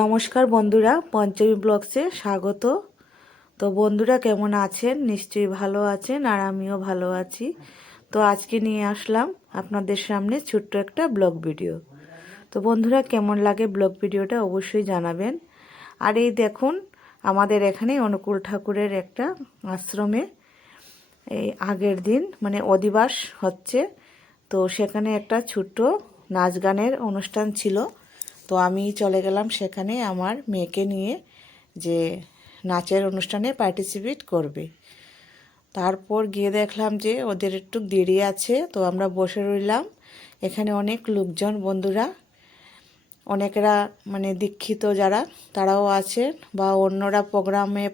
নমস্কার বন্ধুরা, পঞ্চমী ব্লগসে স্বাগত। তো বন্ধুরা কেমন আছেন? নিশ্চয়ই ভালো আছেন, আর আমিও ভালো আছি। তো আজকে নিয়ে আসলাম আপনাদের সামনে ছোট্ট একটা ব্লগ ভিডিও। তো বন্ধুরা কেমন লাগে ব্লগ ভিডিওটা অবশ্যই জানাবেন। আর এই দেখুন, আমাদের এখানে অনুকূল ঠাকুরের একটা আশ্রমে এই আগের দিন মানে অধিবাস হচ্ছে। তো সেখানে একটা ছোট্ট নাচ গানের অনুষ্ঠান ছিল। তো আমি চলে গেলাম সেখানে আমার মেয়েকে নিয়ে, যে নাচের অনুষ্ঠানে পার্টিসিপেট করবে। তারপর গিয়ে দেখলাম যে ওদের একটু দেরি আছে, তো আমরা বসে রইলাম। এখানে অনেক লোকজন, বন্ধুরা অনেকেরা মানে দীক্ষিত যারা তারাও আছে, বা অন্যরা প্রোগ্রামে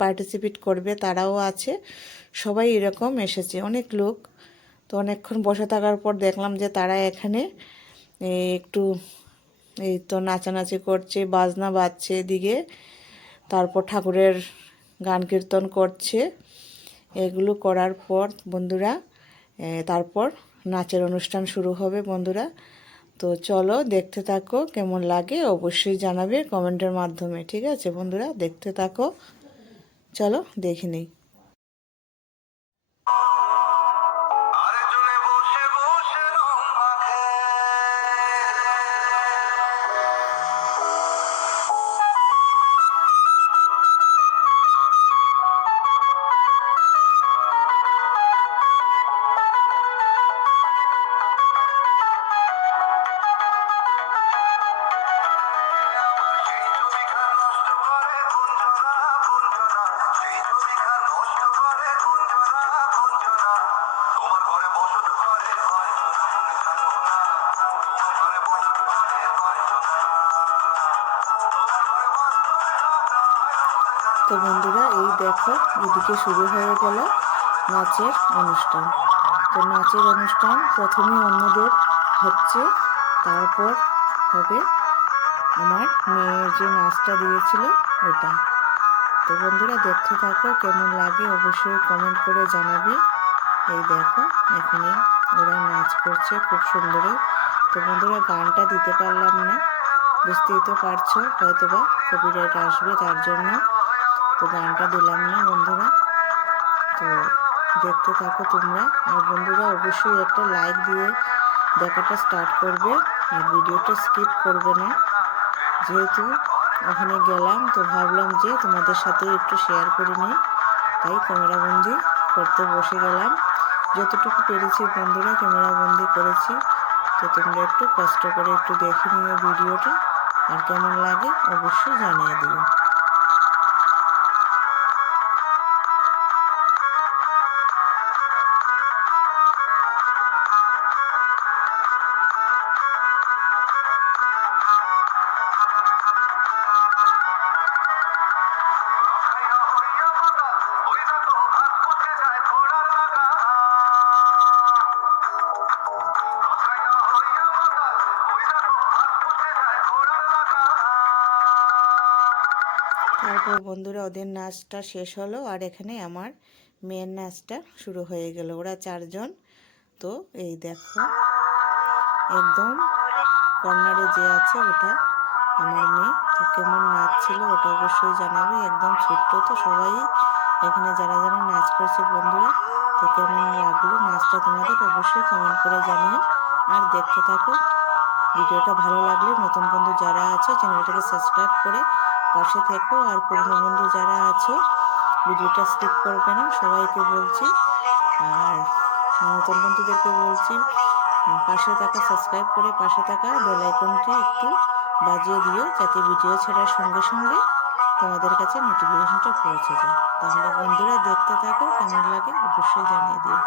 পার্টিসিপেট করবে তারাও আছে। সবাই এরকম এসেছে, অনেক লোক। তো অনেকক্ষণ বসে থাকার পর দেখলাম যে তারা এখানে একটু এই তো নাচানাচি করছে, বাজনা বাজছে এদিকে, তারপর ঠাকুরের গান কীর্তন করছে। এগুলো করার পর বন্ধুরা তারপর নাচের অনুষ্ঠান শুরু হবে বন্ধুরা। তো চলো দেখতে থাকো, কেমন লাগে অবশ্যই জানাবে কমেন্টের মাধ্যমে। ঠিক আছে বন্ধুরা, দেখতে থাকো, চলো দেখে নিই। তো বন্ধুরা এই দেখো, এদিকে শুরু হয়ে গেল নাচের অনুষ্ঠান। তো নাচের অনুষ্ঠান প্রথমে অন্যদের হচ্ছে, তারপর হবে আমার মেয়ের যে নাচটা দিয়েছিল ওটা। তো বন্ধুরা দেখতে থাকো, কেমন লাগে অবশ্যই কমেন্ট করে জানাবে। এই দেখো এখানে ওরা নাচ করছে খুব সুন্দর। তো বন্ধুরা গানটা দিতে পারলাম না, বুঝতেই তো পারছো, হয়তোবা কপিরাইট আসবে তার জন্য তো গানটা দিলাম না বন্ধুরা। তো দেখতে থাকো তোমরা, আর বন্ধুরা অবশ্যই একটা লাইক দিয়ে দেখাটা স্টার্ট করবে, আর ভিডিওটা স্কিপ করবে না। যেহেতু ওখানে গেলাম তো ভাবলাম যে তোমাদের সাথে একটু শেয়ার করে নিই, তাই ক্যামেরাবন্দি করতে বসে গেলাম। যতটুকু পেরেছি বন্ধুরা ক্যামেরাবন্দি করেছি। তো তোমরা একটু কষ্ট করে একটু দেখে নিও ভিডিওটা, আর কেমন লাগে অবশ্যই জানিয়ে দিও। তারপর বন্ধুরা ওদের নাচটা শেষ হলো, আর এখানে আমার মেয়ের নাচটা শুরু হয়ে গেল। ওরা চারজন। তো এই দেখো একদম কর্নারে যে আছে ওটা আমার মেয়ে। তো কেমন নাচ ছিল ওটা অবশ্যই জানাবে, একদম ছোট্ট। তো সবাই এখানে যারা যারা নাচ করছে বন্ধুরা, তো কেমন লাগলো নাচটা তোমাদের অবশ্যই কমেন্ট করে জানিও, আর দেখতে থাকো। ভিডিওটা ভালো লাগলে নতুন বন্ধু যারা আছো চ্যানেলটাকে সাবস্ক্রাইব করে পাশে থেকো, আর পুরনো বন্ধু যারা আছো ভিডিওটা স্কিপ করবে না, সবাইকে বলছি। আর নতুন বন্ধুদেরকে বলছি পাশে থাকা সাবস্ক্রাইব করে পাশে থাকা বেল আইকনটি একটু বাজিয়ে দিও, যাতে ভিডিও ছাড়ার সঙ্গে সঙ্গে তোমাদের কাছে নোটিফিকেশনটা পৌঁছে যায়। তাহলে বন্ধুরা দেখতে থাকো, কেমন লাগে অবশ্যই জানিয়ে দিও।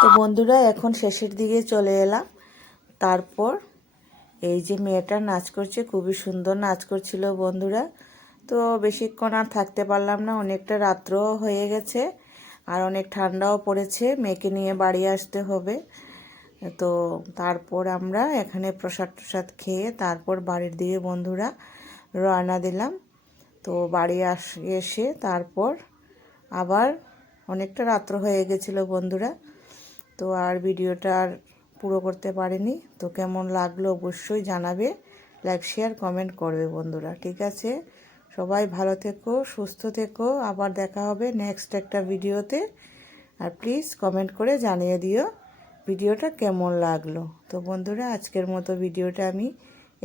তো বন্ধুরা এখন শেষের দিকে চলে এলাম। তারপর এই যে মেয়েটা নাচ করছে, খুবই সুন্দর নাচ করছিল বন্ধুরা। তো বেশিক্ষণ আর থাকতে পারলাম না, অনেকটা রাত্রও হয়ে গেছে আর অনেক ঠান্ডাও পড়েছে, মেয়েকে নিয়ে বাড়ি আসতে হবে। তো তারপর আমরা এখানে প্রসাদ খেয়ে তারপর বাড়ির দিকে বন্ধুরা রওনা দিলাম। তো বাড়ি এসে তারপর আবার অনেকটা রাত্র হয়ে গেছিলো বন্ধুরা। তো আর ভিডিওটা আর পুরো করতে পারিনি। তো কেমন লাগলো অবশ্যই জানাবে, লাইক শেয়ার কমেন্ট করবে বন্ধুরা। ঠিক আছে, সবাই ভালো থেকো, সুস্থ থেকো, আবার দেখা হবে নেক্সট একটা ভিডিওতে। আর প্লিজ কমেন্ট করে জানিয়ে দিও ভিডিওটা কেমন লাগলো। তো বন্ধুরা আজকের মতো ভিডিওটা আমি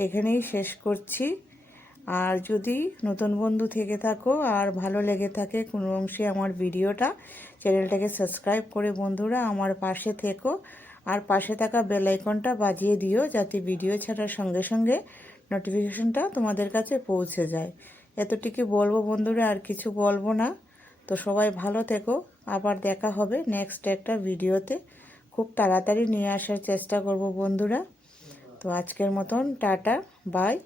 এখানেই শেষ করছি। আর যদি নতুন বন্ধু থেকে থাকো আর ভালো লেগে থাকে কোনো অংশে আমার ভিডিওটা, চ্যানেলটাকে সাবস্ক্রাইব করে বন্ধুরা আমার পাশে থেকো। আর পাশে থাকা বেল আইকনটা বাজিয়ে দিও, যাতে ভিডিও ছাড়ার সঙ্গে সঙ্গে নোটিফিকেশনটা তোমাদের কাছে পৌঁছে যায়। এতটুকু বলবো বন্ধুরা, আর কিছু বলবো না। তো সবাই ভালো থেকো, আবার দেখা হবে নেক্সট একটা ভিডিওতে। খুব তাড়াতাড়ি নিয়ে আসার চেষ্টা করব বন্ধুরা। তো আজকের মতন টাটা, বাই।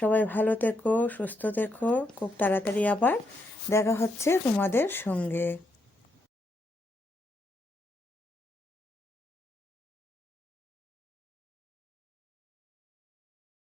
সবাই ভালো থেকো, সুস্থ থেকো, খুব তাড়াতাড়ি আবার দেখা হচ্ছে তোমাদের সঙ্গে।